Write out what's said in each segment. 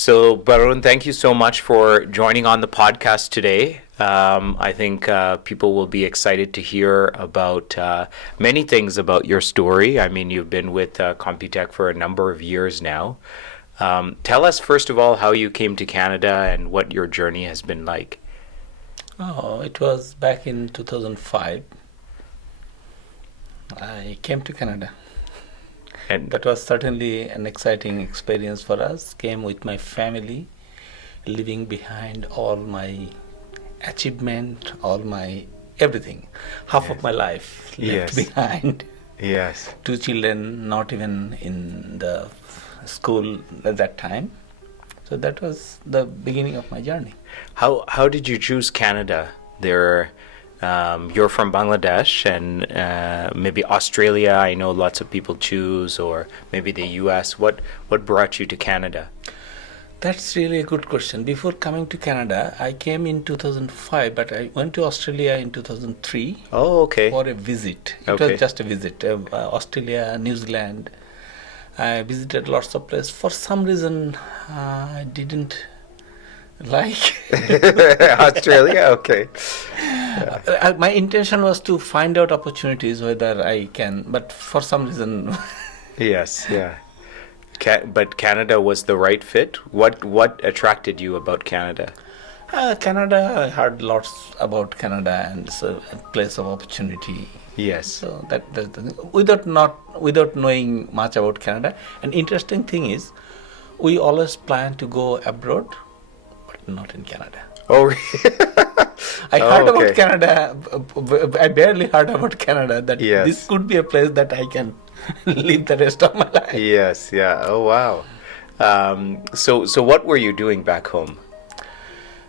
So, Barun, thank you so much for joining on the podcast today. I think people will be excited to hear about many things about your story. I mean, you've been with Computek for a number of years now. Tell us, first of all, how you came to Canada and what your journey has been like. Oh, it was back in 2005. I came to Canada. And That was certainly an exciting experience for us. Came with my family, leaving behind all my achievement, all my everything. Half of my life left Yes. behind. yes, Two children, not even in the school at that time. So that was the beginning of my journey. how did you choose Canada? You're from Bangladesh and maybe Australia. I know lots of people choose, or maybe the U.S. What brought you to Canada? That's really a good question. Before coming to Canada, I came in 2005, but I went to Australia in 2003 Oh, okay. for a visit. It Okay. was just a visit. Australia, New Zealand. I visited lots of places. For some reason, I didn't like. Australia, okay. My intention was to find out opportunities whether I can, but for some reason, Yes, yeah. But Canada was the right fit. What attracted you about Canada? Canada. I heard lots about Canada, and it's a place of opportunity. Yes. So that's the thing. Without knowing much about Canada. An interesting thing is, we always plan to go abroad, but not in Canada. Oh, I Oh, heard okay. about Canada. I barely heard about Canada. That Yes. this could be a place that I can live the rest of my life. yes, yeah. Oh, wow. So what were you doing back home?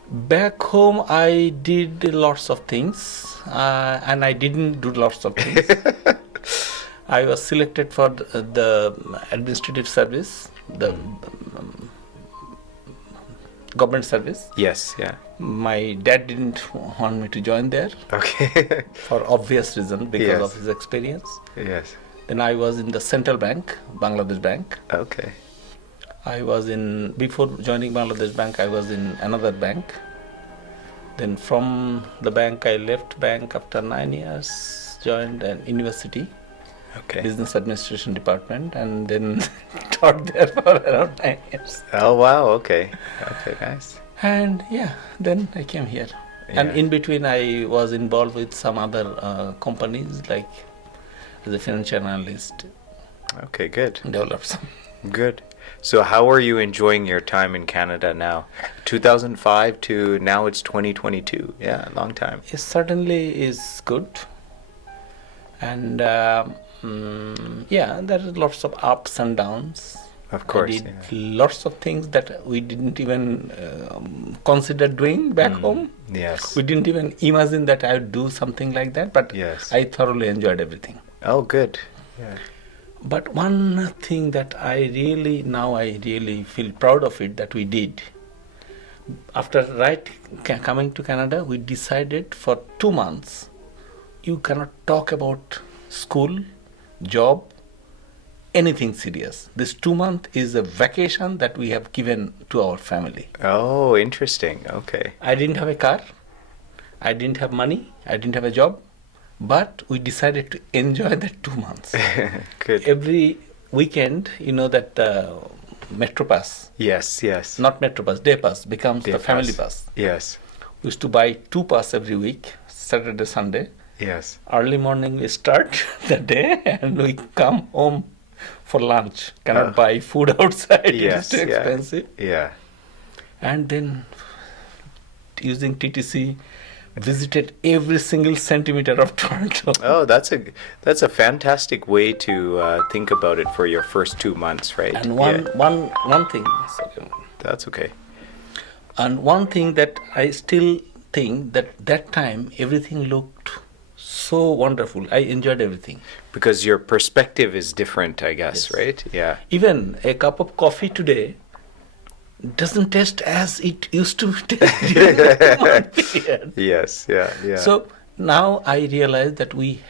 Back home, I did lots of things, and I didn't do lots of things. I was selected for the administrative service, the government service. Yes, yeah. My dad didn't want me to join there Okay. for obvious reason because Yes. of his experience. yes. Then I was in the central bank, Bangladesh Bank. Okay. Before joining Bangladesh Bank, I was in another bank. Then from the bank, I left bank after 9 years, joined an university, Okay. business administration department, and then taught there for around 9 years. Oh, wow. Okay. Okay, nice. And yeah, then I came here. And Yeah. in between, I was involved with some other companies, like as a financial analyst, Okay, good. developed some. Good. So how are you enjoying your time in Canada now? 2005 to now it's 2022. Yeah, long time. It certainly is good. And yeah, there are lots of ups and downs. Of course. I did yeah. lots of things that we didn't even consider doing back home. Yes. We didn't even imagine that I would do something like that, but Yes. I thoroughly enjoyed everything. Oh, good. Yeah. But one thing that I really feel proud of it that we did. After coming to Canada, we decided for 2 months, you cannot talk about school, job, anything serious. This 2 month is a vacation that we have given to our family. Oh, interesting. Okay. I didn't have a car, I didn't have money, I didn't have a job, but we decided to enjoy that 2 months. Good. Every weekend, you know that Metro Pass, Yes, yes. not Metro Pass, Day Pass becomes Day the family pass. pass. Yes. We used to buy 2 pass every week, Saturday, Sunday. Yes. Early morning we start the day and we come home for lunch. Cannot buy food outside, it is Yes. too yeah. expensive. Yeah. And then using TTC, visited every single centimeter of Toronto. Oh, that's a fantastic way to think about it for your first 2 months, right? And Yeah. one thing, sorry. That's okay. And one thing that I still think that time everything looked so wonderful. I enjoyed everything. Because your perspective is different, I guess, Yes. right? Yeah. Even a cup of coffee today doesn't taste as it used to taste during the month period. Yes. Yeah. Yeah. So now I realize that we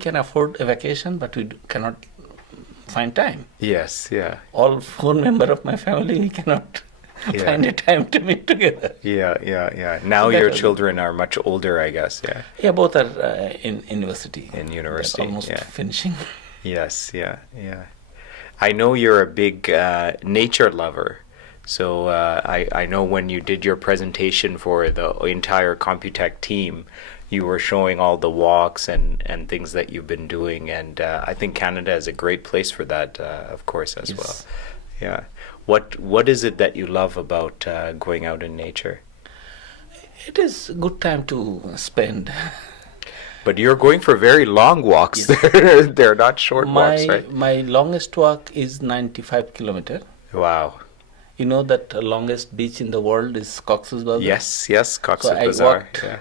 can afford a vacation, but we cannot find time. yes. Yeah. All 4 members of my family, we cannot Yeah. find a time to meet together. Yeah. Now That your was- children are much older, I guess. Yeah. Yeah, both are in university. In They're university. almost Yeah. finishing. Yes. Yeah. I know you're a big nature lover. So I know when you did your presentation for the entire Computek team, you were showing all the walks and things that you've been doing. And I think Canada is a great place for that, of course, as well. Yes. Yeah. What is it that you love about going out in nature? It is a good time to spend. But you're going for very long walks. Yes. They're not short walks, right? My longest walk is 95 kilometer. Wow. You know that the longest beach in the world is Cox's Bazar? Yes, Cox's So I Bazar. walked Yeah.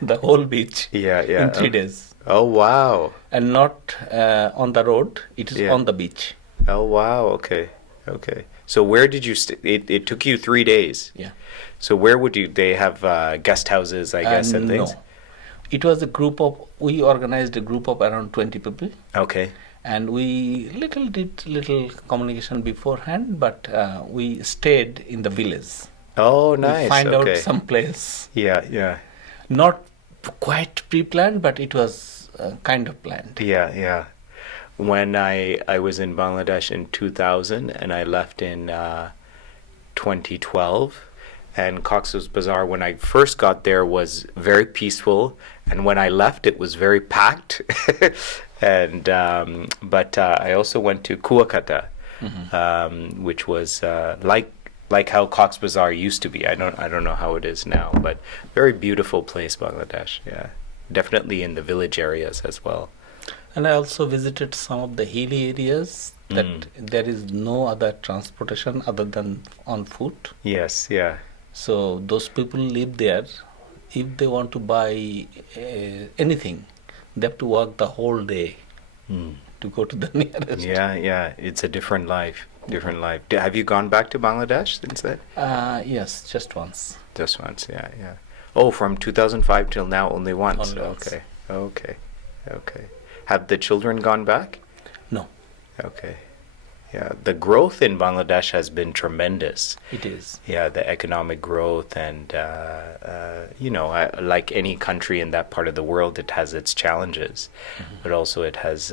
the whole beach Yeah. in 3 days. Oh, wow. And not on the road, it is Yeah. on the beach. Oh, wow. Okay. So where did you stay? It took you 3 days. Yeah. So where would you? They have guest houses, I guess, and things. No. It was we organized a group of around 20 people. Okay. And we did little communication beforehand, but we stayed in the village. Oh, We nice. find okay. out some place. Yeah. Not quite pre-planned, but it was kind of planned. Yeah. When I was in Bangladesh in 2000 and I left in 2012, and Cox's Bazar, when I first got there, was very peaceful, and when I left, it was very packed. And but I also went to Kuakata, which was like how Cox's Bazar used to be. I don't know how it is now, but very beautiful place, Bangladesh. Yeah, definitely in the village areas as well. And I also visited some of the hilly areas that there is no other transportation other than on foot. Yes, yeah. So those people live there. If they want to buy anything, they have to walk the whole day to go to the nearest. Yeah. It's a different life. Have you gone back to Bangladesh since then? Yes, just once. Just once, yeah. Oh, from 2005 till now, only once. Only once. Okay. Have the children gone back? No, Okay. Yeah, the growth in Bangladesh has been tremendous. it is. Yeah, the economic growth, and like any country in that part of the world, it has its challenges, but also it has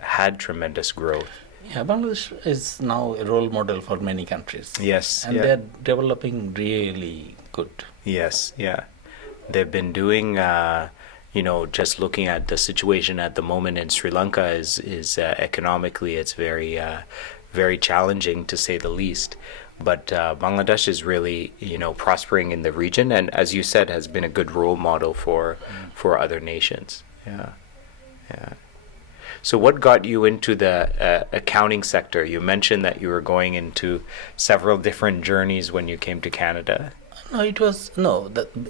had tremendous growth. Yeah, Bangladesh is now a role model for many countries. Yes, And yeah. they're developing really good. Yes, yeah. They've been doing, just looking at the situation at the moment in Sri Lanka is economically, it's very, very challenging to say the least. But Bangladesh is really, prospering in the region, and as you said, has been a good role model for other nations. Yeah. So what got you into the accounting sector? You mentioned that you were going into several different journeys when you came to Canada. No,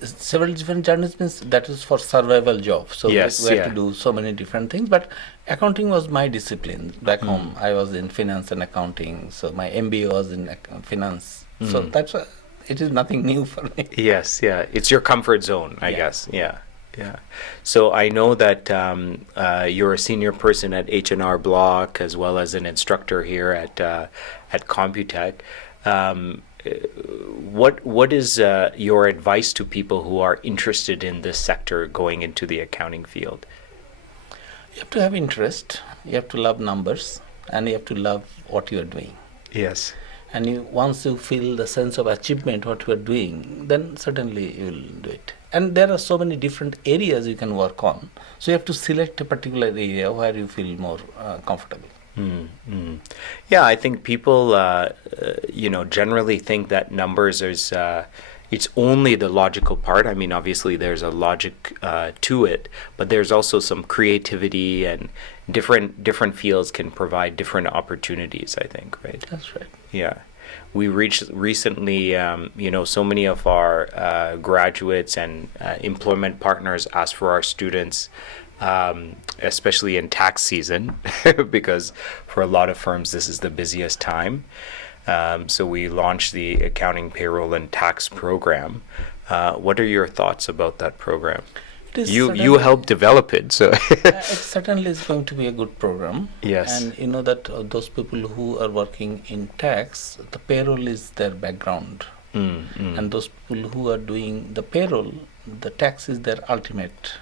several different journeys means that is for survival job. So Yes, we had yeah. to do so many different things. But accounting was my discipline. Back home, I was in finance and accounting. So my MBA was in finance. So that's why it is nothing new for me. Yes, yeah. It's your comfort zone, I Yeah. guess. Yeah. So I know that you're a senior person at H&R Block as well as an instructor here at Computek. What is your advice to people who are interested in this sector going into the accounting field? You have to have interest. You have to love numbers, and you have to love what you are doing. Yes. And once you feel the sense of achievement what you are doing, then certainly you will do it. And there are so many different areas you can work on. So you have to select a particular area where you feel more comfortable. Yeah, I think people, generally think that numbers is it's only the logical part. I mean, obviously there's a logic to it, but there's also some creativity, and different fields can provide different opportunities, I think, right? That's right. Yeah. We reached recently, so many of our graduates and employment partners ask for our students, especially in tax season, because for a lot of firms, this is the busiest time. So we launched the Accounting, Payroll, and Tax program. What are your thoughts about that program? It is You certainly- helped develop it, so It certainly is going to be a good program. Yes. And you know that those people who are working in tax, the payroll is their background. And those people who are doing the payroll, the tax is their ultimate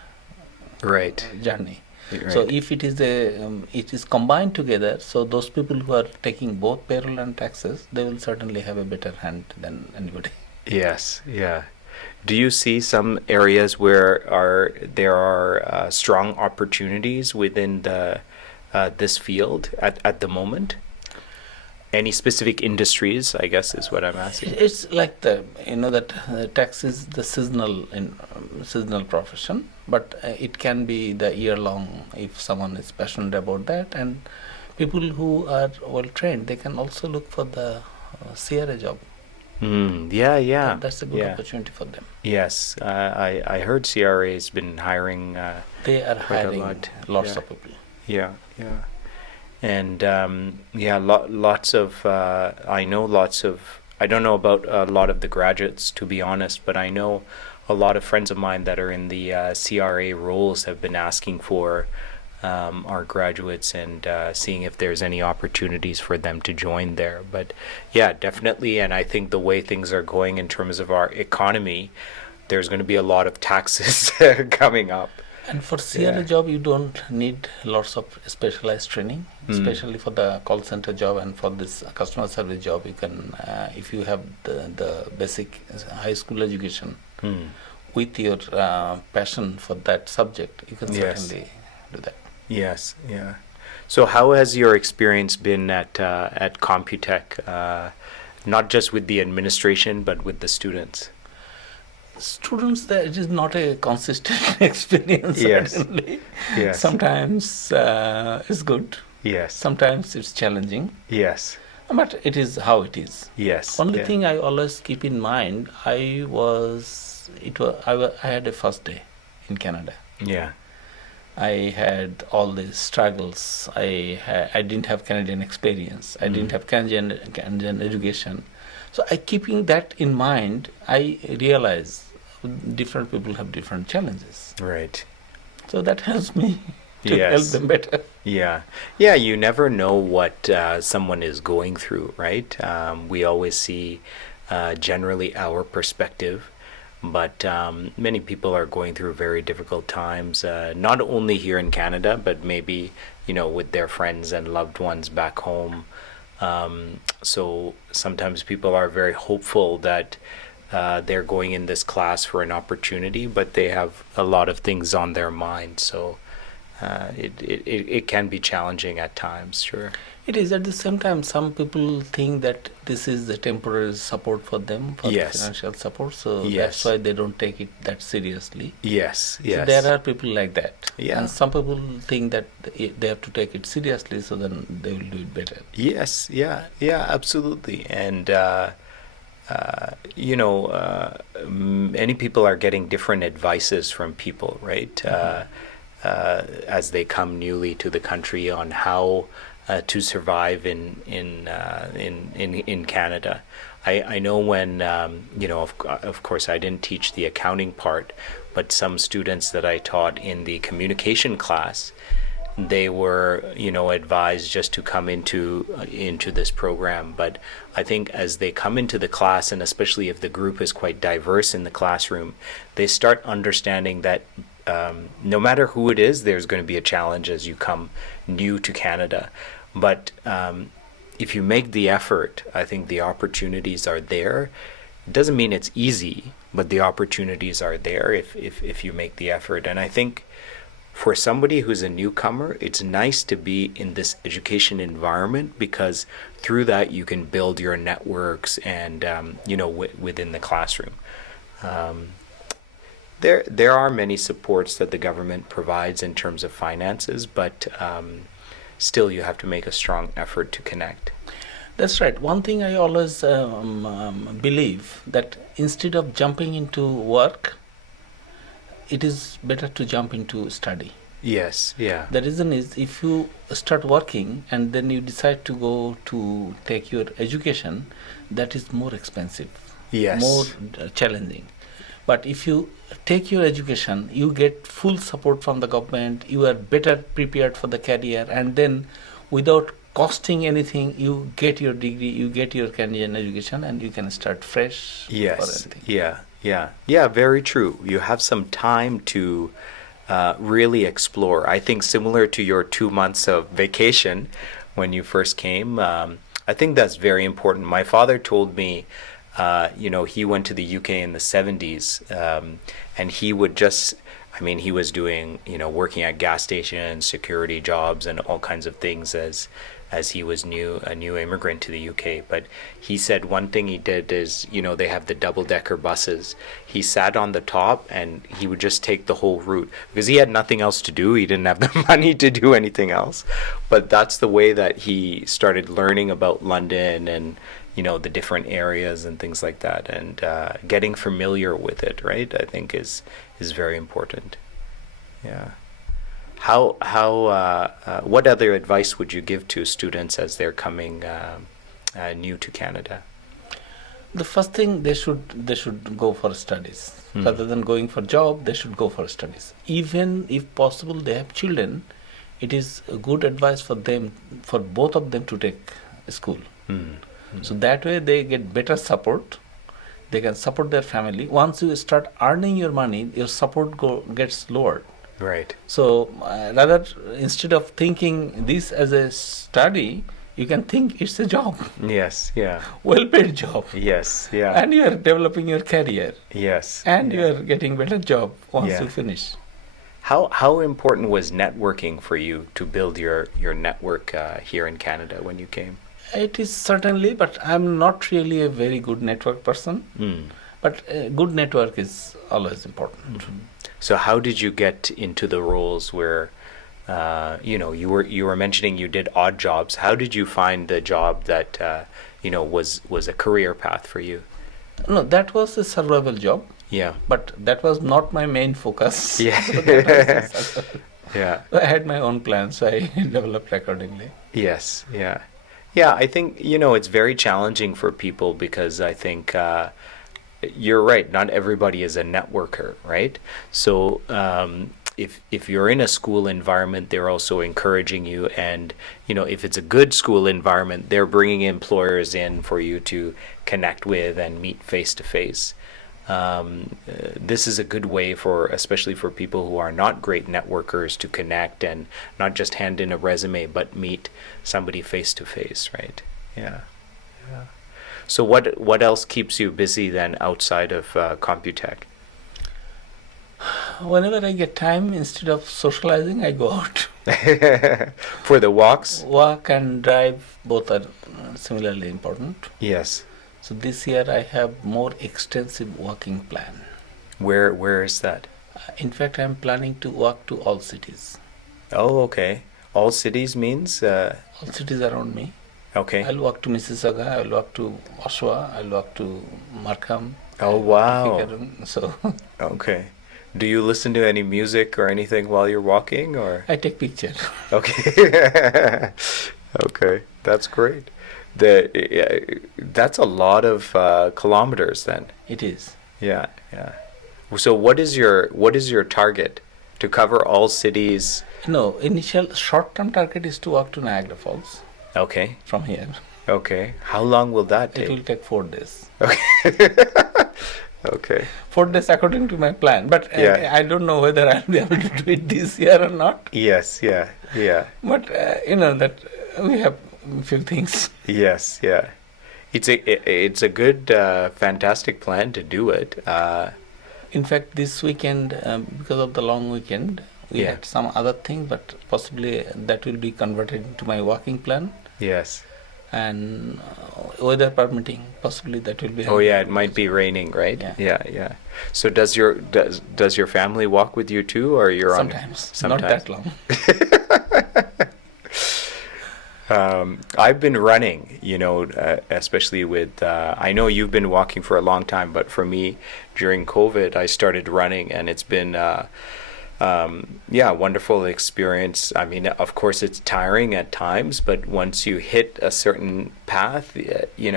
right. journey. Right. So if it is it is combined together, so those people who are taking both payroll and taxes, they will certainly have a better hand than anybody. Yes, yeah. Do you see some areas where there are strong opportunities within the this field at the moment? Any specific industries, I guess, is what I'm asking. It's like that tax is the seasonal profession, but it can be the year long if someone is passionate about that. And people who are well trained, they can also look for the CRA job. Yeah. That's a good opportunity for them. Yes, I heard CRA has been hiring. They are quite a hiring lot. lots Yeah. of people. Yeah. And lots of I don't know about a lot of the graduates, to be honest, but I know a lot of friends of mine that are in the CRA roles have been asking for our graduates and seeing if there's any opportunities for them to join there. But yeah, definitely. And I think the way things are going in terms of our economy, there's going to be a lot of taxes coming up. And for CRA job, you don't need lots of specialized training, especially for the call center job and for this customer service job. You can, if you have the basic high school education with your passion for that subject, you can certainly do that. Yes, yeah. So how has your experience been at Computek, not just with the administration, but with the students? Students, it is not a consistent experience. Yes. Certainly. Yes. Sometimes it's good. Yes. Sometimes it's challenging. Yes. But it is how it is. Yes. Only thing I always keep in mind, I had a first day in Canada. Yeah. I had all these struggles. I didn't have Canadian experience. I didn't have Canadian education. So keeping that in mind, I realize different people have different challenges. Right. So that helps me to Yes. help them better. Yeah. Yeah, you never know what someone is going through, right? We always see generally our perspective, but many people are going through very difficult times, not only here in Canada, but maybe, with their friends and loved ones back home. So sometimes people are very hopeful that they're going in this class for an opportunity, but they have a lot of things on their mind. So it can be challenging at times, sure. It is. At the same time, some people think that this is the temporary support for them, for the financial support. So that's why they don't take it that seriously. Yes, yes. So there are people like that. Yeah. And some people think that they have to take it seriously, so then they will do it better. Yes, yeah, absolutely. And, many people are getting different advices from people, right? As they come newly to the country on how to survive in Canada. I know when of course I didn't teach the accounting part, but some students that I taught in the communication class, they were advised just to come into this program. But I think as they come into the class, and especially if the group is quite diverse in the classroom, they start understanding that no matter who it is, there's going to be a challenge as you come new to Canada. But if you make the effort, I think the opportunities are there. It doesn't mean it's easy, but the opportunities are there if you make the effort. And I think for somebody who's a newcomer, it's nice to be in this education environment, because through that you can build your networks and within the classroom. There are many supports that the government provides in terms of finances, but still you have to make a strong effort to connect. That's right. One thing I always believe, that instead of jumping into work, it is better to jump into study. Yes, yeah. The reason is, if you start working and then you decide to go to take your education, that is more expensive, Yes. more challenging. But if you take your education, you get full support from the government, you are better prepared for the career, and then without costing anything, you get your degree, you get your Canadian education, and you can start fresh for Yes. anything. Yeah, very true. You have some time to really explore. I think similar to your 2 months of vacation when you first came, I think that's very important. My father told me, he went to the UK in the 70s, and he would just, he was doing, working at gas stations, security jobs, and all kinds of things as he was a new immigrant to the UK. But he said one thing he did is, they have the double-decker buses. He sat on the top and he would just take the whole route because he had nothing else to do. He didn't have the money to do anything else. But that's the way that he started learning about London and, the different areas and things like that, and getting familiar with it, right? I think is very important. Yeah. What other advice would you give to students as they're coming new to Canada? The first thing, they should go for studies. Rather than going for job, they should go for studies. Even if possible, they have children, it is a good advice for them, for both of them, to take school. So that way they get better support. They can support their family. Once you start earning your money, your support gets lowered. Right. So rather, instead of thinking this as a study, you can think it's a job. Yes. Yeah. Well-paid job. Yes. Yeah. And you are developing your career. Yes. And you are getting better job once you finish. How important was networking for you to build your network here in Canada when you came? It is certainly, but I'm not really a very good network person. But a good network is always important. So how did you get into the roles where, you were mentioning you did odd jobs? How did you find the job that, was a career path for you? No, that was a survival job. Yeah. But that was not my main focus. Yeah. So Yeah. I had my own plans, so I developed accordingly. Yes. Yeah. Yeah, I think, it's very challenging for people because I think you're right. Not everybody is a networker, right? So if you're in a school environment, they're also encouraging you. And, if it's a good school environment, they're bringing employers in for you to connect with and meet face to face. This is a good way especially for people who are not great networkers, to connect and not just hand in a resume, but meet somebody face to face, right? Yeah. So what else keeps you busy then outside of Computek? Whenever I get time, instead of socializing, I go out. For the walks? Walk and drive, both are similarly important. Yes. So this year I have more extensive walking plan. Where is that? In fact, I am planning to walk to all cities. Oh, okay. All cities means? All cities around me. Okay. I'll walk to Mississauga, I'll walk to Oshawa, I'll walk to Markham. Oh, wow. So Okay. Do you listen to any music or anything while you're walking, or? I take picture. Okay. Okay, that's great. That's a lot of kilometers then. It is. Yeah. So what is your target? To cover all cities? No, initial short-term target is to walk to Niagara Falls. Okay. From here. Okay. How long will that take? It will take 4 days. Okay. Okay. 4 days according to my plan, but I don't know whether I'll be able to do it this year or not. Yes. Yeah. But that we have a few things. Yes. Yeah. It's a good, fantastic plan to do it. In fact, this weekend, because of the long weekend, we had some other thing, but possibly that will be converted into my walking plan. Yes. And weather permitting, possibly that will be. Oh yeah, it might be raining, right? Yeah. So does your family walk with you too, or you're sometimes. Not that long. I've been running, especially with, I know you've been walking for a long time, but for me, during COVID, I started running, and it's been Yeah, wonderful experience. I mean, of course, it's tiring at times, but once you hit a certain path, you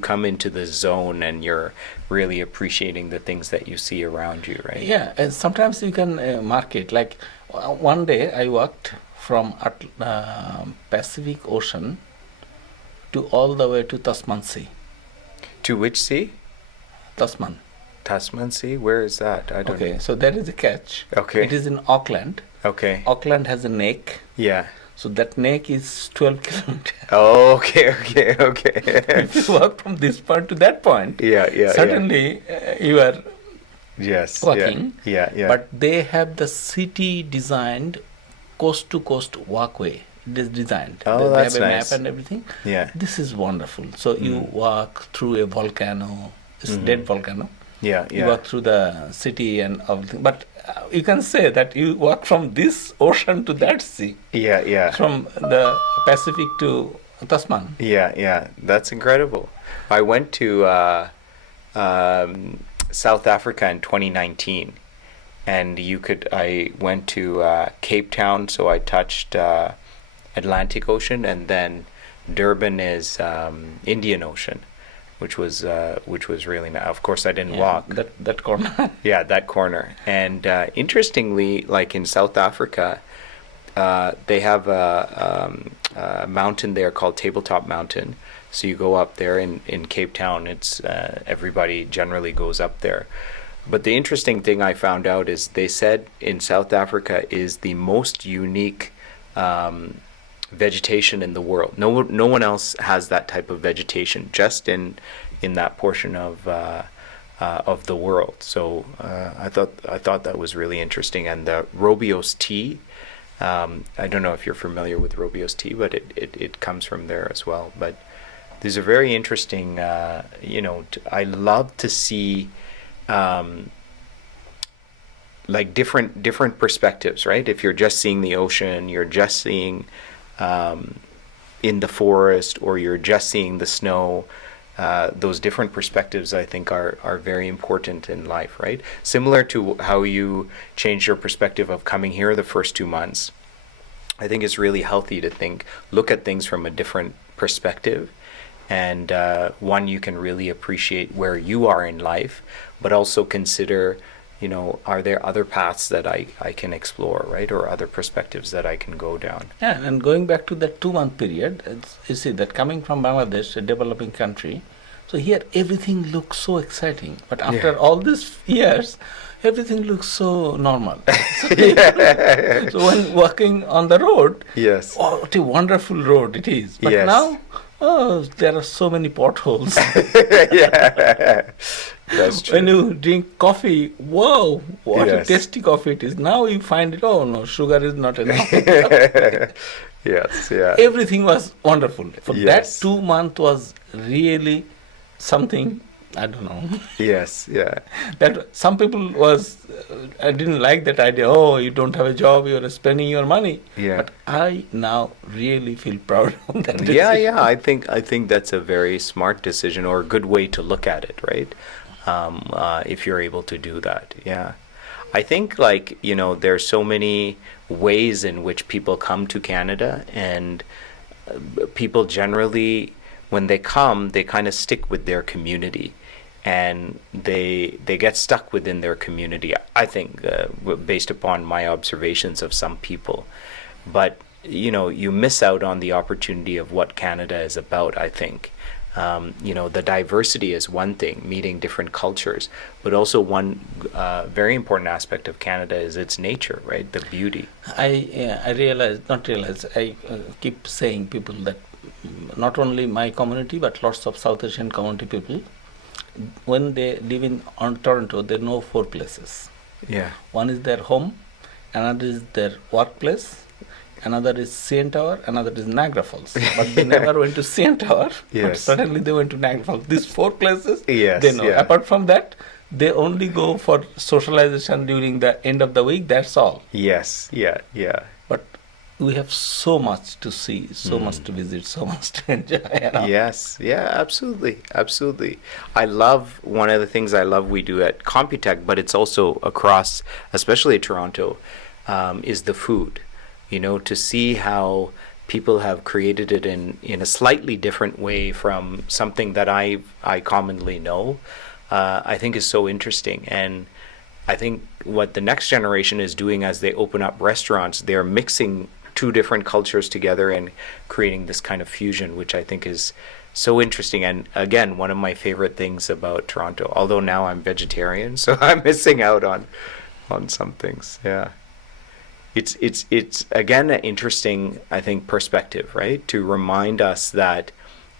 come into the zone and you're really appreciating the things that you see around you, right? Yeah, and sometimes you can mark it. Like one day I walked from Pacific Ocean to all the way to Tasman Sea. To which sea? Tasman. Tasman Sea? Where is that? I don't Okay, know. so there is a catch. Okay. It is in Auckland. Okay. Auckland has a neck. Yeah. So that neck is 12 kilometers. Oh, okay. If you walk from this point to that point, Yeah. suddenly you are Yes. walking. Yeah. But they have the city designed coast to coast walkway. It is designed. Oh, they that's have a nice. map and everything. Yeah. This is wonderful. So you walk through a volcano. It's a dead volcano. Yeah. You walk through the city and everything. But you can say that you walk from this ocean to that sea. Yeah. From the Pacific to Tasman. Yeah. That's incredible. I went to South Africa in 2019, and I went to Cape Town, so I touched Atlantic Ocean, and then Durban is Indian Ocean, which was really nice. Of course, I didn't walk. That corner. Yeah, that corner. And interestingly, like in South Africa, they have a mountain there called Tabletop Mountain. So you go up there in Cape Town. It's everybody generally goes up there. But the interesting thing I found out is they said in South Africa is the most unique vegetation in the world. No one else has that type of vegetation, just in that portion of the world. So I thought that was really interesting. And the Robios tea, I don't know if you're familiar with Robios tea, but it comes from there as well. But these are very interesting. I love to see like different perspectives, right? If you're just seeing the ocean, you're just seeing in the forest, or you're just seeing the snow. Those different perspectives, I think, are very important in life, right? Similar to how you changed your perspective of coming here the first 2 months. I think it's really healthy to look at things from a different perspective, and one, you can really appreciate where you are in life, but also consider, are there other paths that I can explore, right? Or other perspectives that I can go down. Yeah, and going back to that 2-month period, you see that coming from Bangladesh, a developing country, so here everything looks so exciting. But after all these years, everything looks so normal. So when walking on the road, Yes. oh, what a wonderful road it is. But Yes. now, there are so many potholes. Yeah. That's true. When you drink coffee, wow, what a Yes. tasty coffee it is. Now you find it, oh no, sugar is not enough. Yes, yeah. Everything was wonderful. For Yes. that 2 month was really something, I don't know. Yes, yeah. That some people I didn't like that idea. Oh, you don't have a job, you're spending your money. Yeah. But I now really feel proud of that decision. Yeah. I think that's a very smart decision, or a good way to look at it, right? If you're able to do that, yeah. I think there's so many ways in which people come to Canada, and people generally, when they come, they kind of stick with their community, and they get stuck within their community. I think, based upon my observations of some people, but you miss out on the opportunity of what Canada is about, I think. The diversity is one thing, meeting different cultures, but also one very important aspect of Canada is its nature, right? The beauty. I keep saying people that not only my community, but lots of South Asian community people, when they live in Toronto, they know 4 places. Yeah. One is their home, another is their workplace, another is CN Tower, another is Niagara Falls. But they never went to CN Tower, but Yes. suddenly they went to Niagara Falls. These 4 places, Yes, they know. yeah. Apart from that, they only go for socialization during the end of the week, that's all. Yes, yeah. But we have so much to see, so much to visit, so much to enjoy. Yes, yeah, absolutely, absolutely. One of the things I love we do at Computek, but it's also across, especially Toronto, is the food. To see how people have created it in a slightly different way from something that I commonly know, I think is so interesting. And I think what the next generation is doing as they open up restaurants, they're mixing two different cultures together and creating this kind of fusion, which I think is so interesting. And again, one of my favorite things about Toronto, although now I'm vegetarian, so I'm missing out on some things. Yeah. It's again an interesting, I think, perspective, right? To remind us that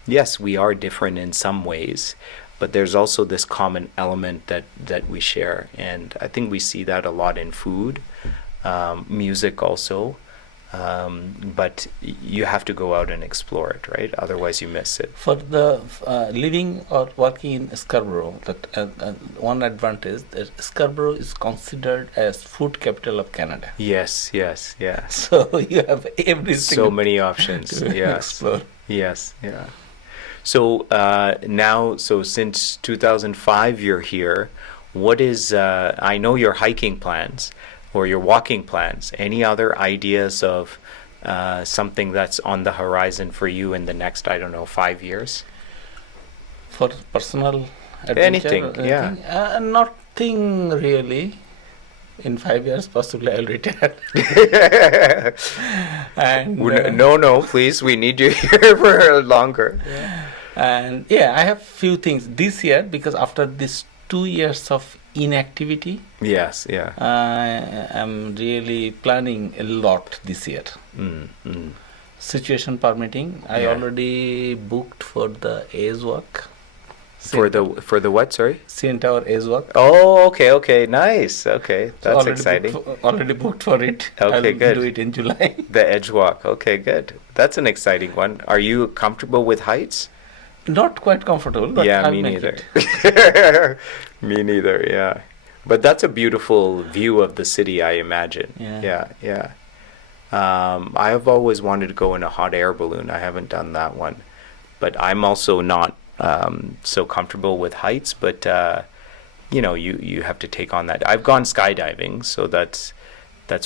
yes, we are different in some ways, but there's also this common element that we share. And I think we see that a lot in food, music also. But you have to go out and explore it, right? Otherwise you miss it. For the living or working in Scarborough, that one advantage that Scarborough is considered as food capital of Canada. Yes, yeah. So you have everything. So many options. To Yes. explore. Yes, yeah. So so since 2005 you're here. What is I know your hiking plans or your walking plans. Any other ideas of something that's on the horizon for you in the next, 5 years? For personal adventure? Anything, yeah. Nothing really. In 5 years, possibly I'll retire. And No, please. We need you here for longer. Yeah. And I have few things this year because after this 2 years of inactivity. Yes, yeah. I'm really planning a lot this year. Situation permitting, I already booked for the A's walk. For the what? Sorry. CN Tower A's walk. Oh, okay, nice. Okay, that's so exciting. Already booked for it. Okay, I'll good. do it in July. The Edge Walk. Okay, good. That's an exciting one. Are you comfortable with heights? Not quite comfortable, but yeah, I'll me make neither. it. Me neither. Yeah, but that's a beautiful view of the city, I imagine. Yeah. I have always wanted to go in a hot air balloon. I haven't done that one, but I'm also not so comfortable with heights. But you have to take on that. I've gone skydiving, so that's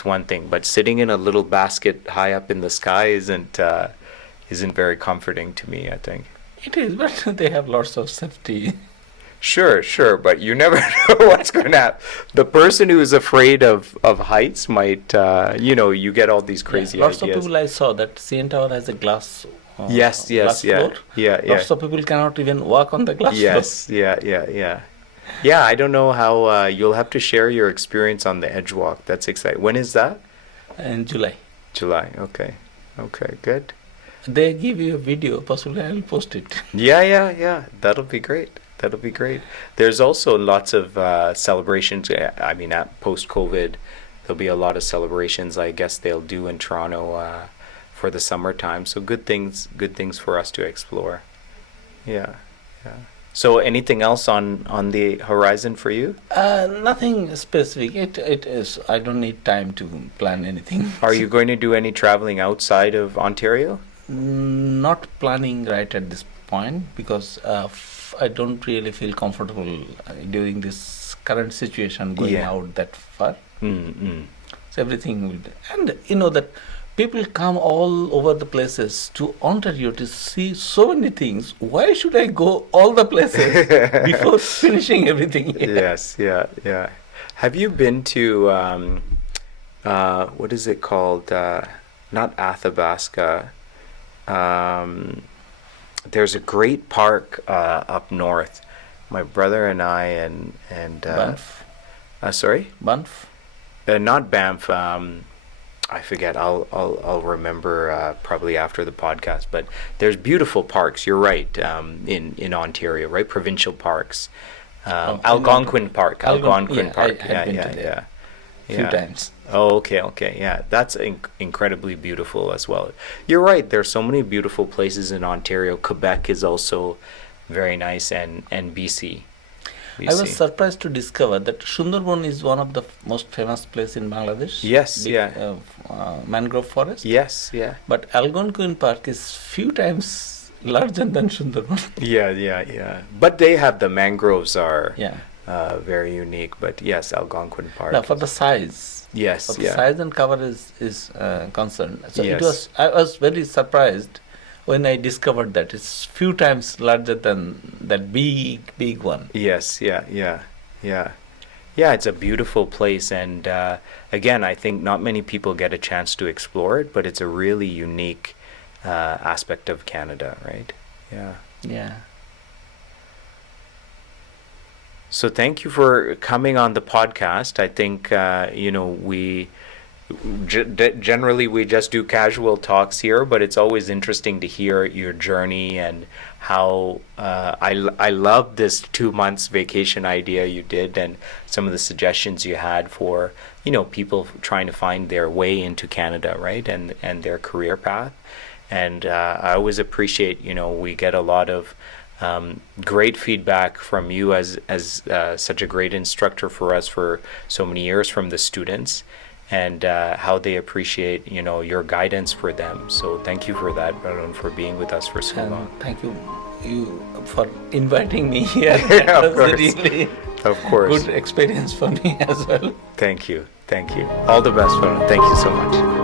one thing. But sitting in a little basket high up in the sky isn't very comforting to me, I think. It is, but they have lots of safety. Sure, but you never know what's going to happen. The person who is afraid of heights might, you get all these crazy lots ideas. of people I saw that CN Tower has a glass. Yes, floor. Yeah. Lots of people cannot even walk on the glass floor. Yes, yeah. Yeah, I don't know how you'll have to share your experience on the Edge Walk. That's exciting. When is that? In July. Okay, good. They give you a video. Possibly I'll post it. Yeah. That'll be great. There's also lots of celebrations. I mean, at post-COVID, there'll be a lot of celebrations. I guess they'll do in Toronto for the summertime. So good things for us to explore. Yeah. So anything else on the horizon for you? Nothing specific. It is. I don't need time to plan anything. Are you going to do any traveling outside of Ontario? Not planning right at this point because I don't really feel comfortable during this current situation going out that far. So everything will be, and that people come all over the places to Ontario to see so many things. Why should I go all the places before finishing everything here? Yes, yeah. Have you been to what is it called? Not Athabasca. There's a great park up north. My brother and I and Banff. Sorry? Banff. Not Banff. I forget. I'll remember probably after the podcast. But there's beautiful parks. You're right. In Ontario, right? Provincial parks. Algonquin Park. Algonquin Park. Yeah. Few times. Oh, okay. Yeah, that's incredibly beautiful as well. You're right. There's so many beautiful places in Ontario. Quebec is also very nice, and BC. we I see. was surprised to discover that Sundarban is one of the most famous place in Bangladesh. Yes, big, yeah. Mangrove forest. Yes, yeah. But Algonquin Park is few times larger than Sundarban. Yeah. But they have the mangroves are Yeah. very unique. But yes, Algonquin Park. Now for the size. Yes, For the yeah. size and cover is concerned. So Yes. I was very surprised when I discovered that it's few times larger than that big one. Yes, yeah. Yeah, it's a beautiful place, and again, I think not many people get a chance to explore it, but it's a really unique aspect of Canada, right? Yeah. Yeah. So thank you for coming on the podcast. I think we generally we just do casual talks here, but it's always interesting to hear your journey and how I love this 2 months vacation idea you did, and some of the suggestions you had for people trying to find their way into Canada, right, and their career path. And I always appreciate we get a lot of great feedback from you as such a great instructor for us for so many years, from the students, and how they appreciate your guidance for them. So thank you for that, Barun, for being with us for so long. Thank you for inviting me here. Yeah, That of was course. really Of course. good experience for me as well. Thank you. All the best, Barun. Thank you so much.